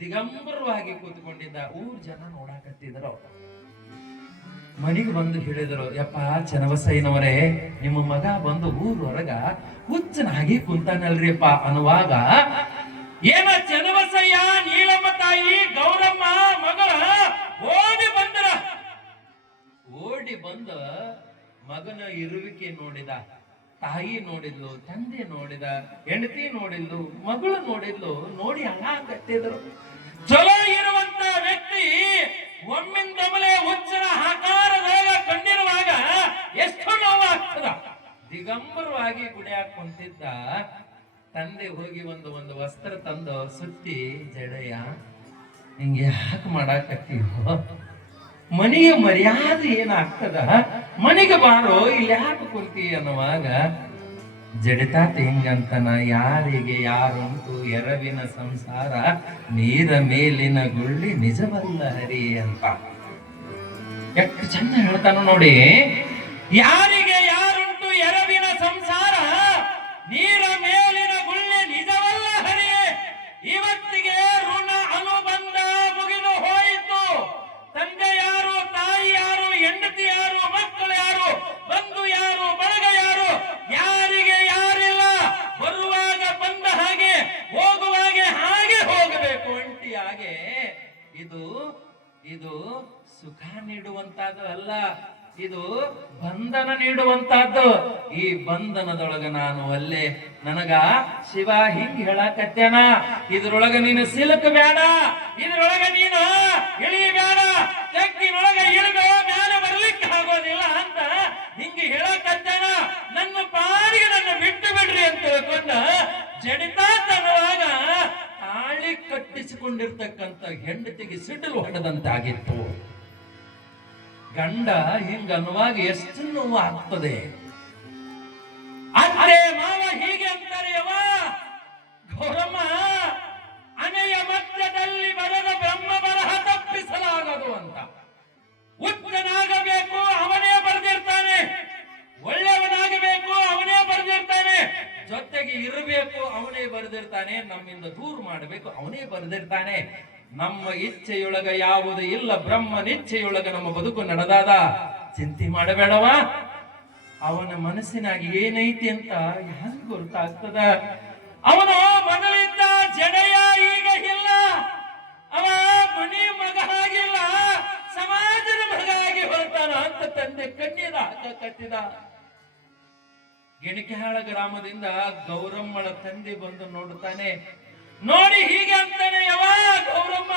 ದಿಗಂಬರವಾಗಿ ಕೂತ್ಕೊಂಡಿದ್ದ. ಊರ್ ಜನ ನೋಡಾಕತ್ತಿದ್ರು. ಮನಿಗೆ ಬಂದು ಹೇಳಿದರು, ಯಪ್ಪ ಚನ್ನಬಸಯ್ಯನವರೇ, ನಿಮ್ಮ ಮಗ ಬಂದು ಊರೊರಗ ಹುಚ್ಚನಾಗಿ ಕುಂತಾನಲ್ರಿಪ್ಪ ಅನ್ನುವಾಗ, ಏನ ಚನ್ನಬಸಯ್ಯ, ನೀಲಮ್ಮ ತಾಯಿ, ಗೌರಮ್ಮ ಮಗಳ ಓಡಿ ಬಂದ್ರ. ಓಡಿ ಬಂದ ಮಗನ ಇರುವಿಕೆ ನೋಡಿದ. ತಾಯಿ ನೋಡಿದ್ಲು, ತಂದೆ ನೋಡಿದ, ಹೆಂಡತಿ ನೋಡಿದ್ಲು, ಮಗಳು ನೋಡಿದ್ಲು. ನೋಡಿ ಅಳಾಕತ್ತಿದ್ರು. ಚಲೋ ಇರುವಂತ ವ್ಯಕ್ತಿ ಒಮ್ಮಿಂದೊಮ್ಮಲೆ ಹುಚ್ಚನ ಆಕಾರದಾಗ ಕಂಡಿರುವಾಗ ಎಷ್ಟು ನೋವಾಗ್ತದ. ದಿಗಂಬರವಾಗಿ ಗುಡಿಯಾಗ ಕುಂತಿದ್ದ. ತಂದೆ ಹೋಗಿ ಒಂದು ವಸ್ತ್ರ ತಂದು ಸುತ್ತಿ, ಜಡೆಯ ಹಿಂಗೆ ಯಾಕೆ ಮಾಡಾಕತ್ತೀವೋ, ಮನೆಗೆ ಮರ್ಯಾದೆ ಏನಾಗ್ತದ, ಮನೆಗೆ ಬಾರೋ, ಇಲ್ಲಿ ಯಾಕೆ ಕುಂತಿ ಅನ್ನುವಾಗ ಜಡಿತಾತ ಹಿಂಗಂತನ, ಯಾರಿಗೆ ಯಾರುಂಟು ಎರವಿನ ಸಂಸಾರ, ನೀರ ಮೇಲಿನ ಗುಳ್ಳಿ ನಿಜವಲ್ಲ ಹರಿ ಅಂತ. ಎಷ್ಟು ಚಂದ ಹೇಳ್ತಾನ ನೋಡಿ. ಯಾರಿಗೆ ಯಾರುಂಟು ಎರವಿನ ಸಂಸಾರ, ನೀರ ಮೇಲಿನ ಗುಳ್ಳಿ ನಿಜವಲ್ಲ ಹರಿ. ಇವತ್ತಿಗೆ ಋಣ ಅನುಬಂಧ ಮುಗಿದು ಹೋಯಿತು. ತಂದೆ ಯಾರು, ತಾಯಿ ಯಾರು, ಹೆಂಡತಿ ಯಾರು, ಮಕ್ಕಳು ಯಾರು, ಬಂಧು ಯಾರು, ಬಳಗ ಯಾರು, ಯಾರಿಗೆ ಯಾರಿಲ್ಲ. ಬರುವಾಗ ಬಂದ ಹಾಗೆ, ಹೋಗುವಾಗೆ ಹಾಗೆ ಹೋಗಬೇಕು ಒಂಟಿಯಾಗೆ. ಇದು ಸುಖ ನೀಡುವಂತಹದ್ದು ಅಲ್ಲ, ಇದು ಬಂಧನ ನೀಡುವಂತಹದ್ದು. ಈ ಬಂಧನದೊಳಗ ನಾನು ಅಲ್ಲೇ, ನನಗ ಶಿವ ಹಿಂಗ್ ಹೇಳಕತ್ತೇನ, ಇದ್ರೊಳಗ ನೀನು ಸಿಲುಕಬೇಡ, ಇದ್ರೊಳಗ ನೀನು ಇಳಿಯಬೇಡ, ತೆಗ್ಗಿನೊಳಗ ಇಳಿದು ಮ್ಯಾಲೆ ಬರ್ಲಿಕ್ಕೆ ಆಗೋದಿಲ್ಲ ಅಂತ ಹಿಂಗೆ ಹೇಳಕತ್ತೇನ. ನನ್ನ ಪಾಡಿಗೆ ನನ್ನ ಬಿಟ್ಟು ಬಿಡ್ರಿ ಅಂತ ತಿಳ್ಕೊಂಡ ಜಡಿತಾತನವಾಗ ತಾಳಿ ಕಟ್ಟಿಸಿಕೊಂಡಿರ್ತಕ್ಕಂಥ ಹೆಂಡತಿಗೆ ಸಿಡಿಲು ಹೊಡೆದಂತಾಗಿತ್ತು. ಗಂಡ ಹಿಂಗ ಅನ್ನುವಾಗ ಎಷ್ಟು ನೋವು ಆಗ್ತದೆ. ಅದೇ ಮಾವ ಹೀಗೆ ಅಂತಾರೆ, ಯವ ಗೌರಮ್ಮ, ಅನೆಯ ಮಧ್ಯದಲ್ಲಿ ಬರೆದ ಬ್ರಹ್ಮ ಬರಹ ತಪ್ಪಿಸಲಾಗದು ಅಂತ. ಉತ್ತನಾಗಬೇಕು ಅವನೇ ಬರೆದಿರ್ತಾನೆ, ಒಳ್ಳೆಯವನಾಗಬೇಕು ಅವನೇ ಬರೆದಿರ್ತಾನೆ, ಜೊತೆಗೆ ಇರಬೇಕು ಅವನೇ ಬರೆದಿರ್ತಾನೆ, ನಮ್ಮಿಂದ ದೂರ ಮಾಡಬೇಕು ಅವನೇ ಬರೆದಿರ್ತಾನೆ. ನಮ್ಮ ಇಚ್ಛೆಯೊಳಗ ಯಾವುದು ಇಲ್ಲ, ಬ್ರಹ್ಮನಿಚ್ಛೆಯೊಳಗ ನಮ್ಮ ಬದುಕು ನಡೆದಾದ. ಚಿಂತೆ ಮಾಡಬೇಡವ, ಅವನ ಮನಸ್ಸಿನಾಗಿ ಏನೈತಿ ಅಂತ ಯಾರು ಗೊತ್ತಾಗ್ತದ. ಅವನು ಮೊದಲಿದ್ದ ಜಡೆಯ ಈಗ ಇಲ್ಲ, ಅವ ಮನಿ ಮಗ ಆಗಿಲ್ಲ, ಸಮಾಜದ ಮಗ ಆಗಿ ಹೊರತಾನ ಅಂತ ತಂದೆ ಕಣ್ಣೀರ ಹಾಕತ್ತಿದ. ಗಿಣಿಕೆಹಾಳ ಗ್ರಾಮದಿಂದ ಗೌರಮ್ಮಳ ತಂದೆ ಬಂದು ನೋಡುತ್ತಾನೆ. ನೋಡಿ ಹೀಗೆ ಅಂತಾನೆ, ಯವ ಗೌರಮ್ಮ,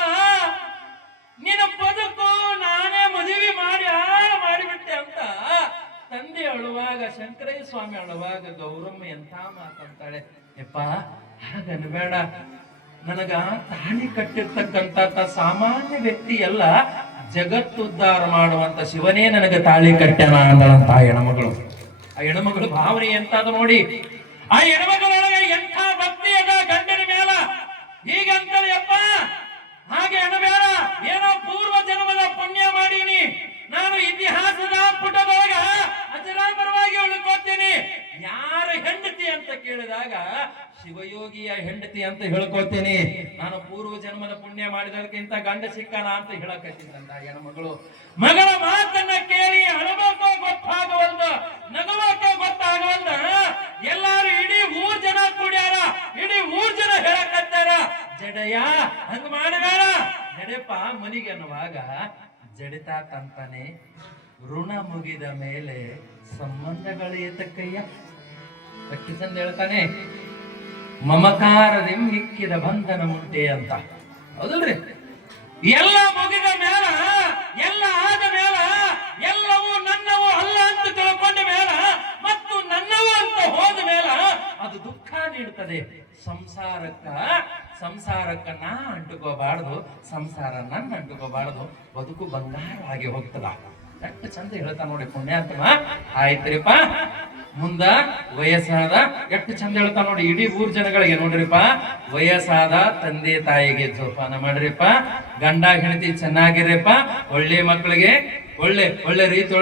ನಿನ್ನ ಬದುಕು ನಾನೇ ಮದುವೆ ಮಾಡಿಬಿಟ್ಟೆ ಅಂತ ತಂದೆ ಅಳುವಾಗ, ಶಂಕರಯ್ಯ ಸ್ವಾಮಿ ಅಳುವಾಗ ಗೌರಮ್ಮ ಎಂಥ ಮಾತಂತಾಳೆ, ಯಪ್ಪ ಹಾಗನ್ಬೇಡ, ನನಗ ತಾಳಿ ಕಟ್ಟಿರ್ತಕ್ಕಂಥ ಸಾಮಾನ್ಯ ವ್ಯಕ್ತಿ ಎಲ್ಲ, ಜಗತ್ತುದ್ಧಾರ ಮಾಡುವಂತ ಶಿವನೇ ನನಗೆ ತಾಳಿ ಕಟ್ಟ್ಯಾನ ಅಂದಳಂತ ಆ ಹೆಣ್ಮಗಳು. ಆ ಹೆಣ್ಮಗಳು ಭಾವನೆ ಎಂತಾದ ನೋಡಿ. ಆ ಹೆಣ್ಮಗಳೊಳಗೆ ಎಂಥ ಭಕ್ತಿ ಅದ ಗಂಡನ ಮೇಲ. ಹೀಗಂತಾರೆ, ಯಪ್ಪ ಹಾಗೆ ಅಣಬೇಡ, ಏನೋ ಪೂರ್ವ ಜನ್ಮದ ಪುಣ್ಯ ಮಾಡೀನಿ, ನಾನು ಇತಿಹಾಸದ ಪುಟದೊಳಗ ಅಜರಾಮರವಾಗಿ ಉಳ್ಕೋತೀನಿ. ಯಾರ ಹೆಂಡತಿ ಅಂತ ಕೇಳಿದಾಗ ಶಿವಯೋಗಿಯ ಹೆಂಡತಿ ಅಂತ ಹೇಳ್ಕೊಳ್ತೀನಿ. ನಾನು ಪೂರ್ವ ಜನ್ಮದ ಪುಣ್ಯ ಮಾಡಿದಕ್ಕಿಂತ ಗಂಡ ಸಿಕ್ಕಾನ ಅಂತ ಹೇಳಕತ್ತಿದ್ದಂತ ಹೆಣ್ಮಗಳು. ಮಗಳ ಮಾತನ್ನ ಕೇಳಿ ಅಳಬೇಕೋ ಗೊತ್ತಾಗವಲ್ದ, ನಗಬೇಕೋ ಗೊತ್ತಾಗವಲ್ದ. ಎಲ್ಲಾರು ಇಡೀ ಊರ್ ಜನ ಕೂಡ್ಯಾರ, ಇಡೀ ಊರ್ ಜನ ಹೇಳಕತ್ತಾರ, ಜಡೆಯ ಹಂಗ ಮಾಡಬೇಡ, ಜಡೆಪ್ಪ ಮನಿಗೆ ಅನ್ನುವಾಗ ಜಡಿತಾತಂತಾನೆ, ಋಣ ಮುಗಿದ ಮೇಲೆ ಸಂಬಂಧಗಳು ಏತಕ್ಕಯ್ಯ. ಅಕ್ಕಿ ಚಂದ ಹೇಳ್ತಾನೆ, ಮಮಕಾರದಿ ಮಿಕ್ಕಿದ ಬಂಧನ ಮುಂಟೆ ಅಂತ. ಹೌದಲ್ರಿ? ಎಲ್ಲ ಮುಗಿದ ಮೇಲ, ಎಲ್ಲ ಆದ ಮೇಲ, ಎಲ್ಲವೂ ನನ್ನವು ಅಲ್ಲ ಅಂತ ತಿಳ್ಕೊಂಡ ಮೇಲ ಮತ್ತು ನನ್ನವು ಅಂತ ಹೋದ ಮೇಲ ಅದು ದುಃಖ ನೀಡುತ್ತದೆ. ಸಂಸಾರಕ್ಕ ನಾ ಅಂಟುಕೋಬಾರ್ದು, ಸಂಸಾರ ನನ್ನ ಅಂಟುಕೋಬಾರ್ದು, ಬದುಕು ಬಂಗಾರವಾಗಿ ಹೋಗ್ತದ. ಎಷ್ಟು ಚಂದ ಹೇಳ್ತಾ ನೋಡಿ ಪುಣ್ಯಾತ್ಮ. ಆಯ್ತ್ರಿಪ್ಪ, ಮುಂದ ವಯಸ್ಸಾದ ಎಷ್ಟು ಚಂದ ಹೇಳ್ತಾ ನೋಡಿ. ಇಡೀ ಊರ್ ಜನಗಳಿಗೆ ನೋಡ್ರಿಪ್ಪ, ವಯಸ್ಸಾದ ತಂದೆ ತಾಯಿಗೆ ಜೋಪಾನ ಮಾಡ್ರಿಪ್ಪ, ಗಂಡ ಹೆಂಡತಿ ಚೆನ್ನಾಗಿರಪ್ಪ, ಒಳ್ಳೆ ಮಕ್ಕಳಿಗೆ ಒಳ್ಳೆ ರೀತಿ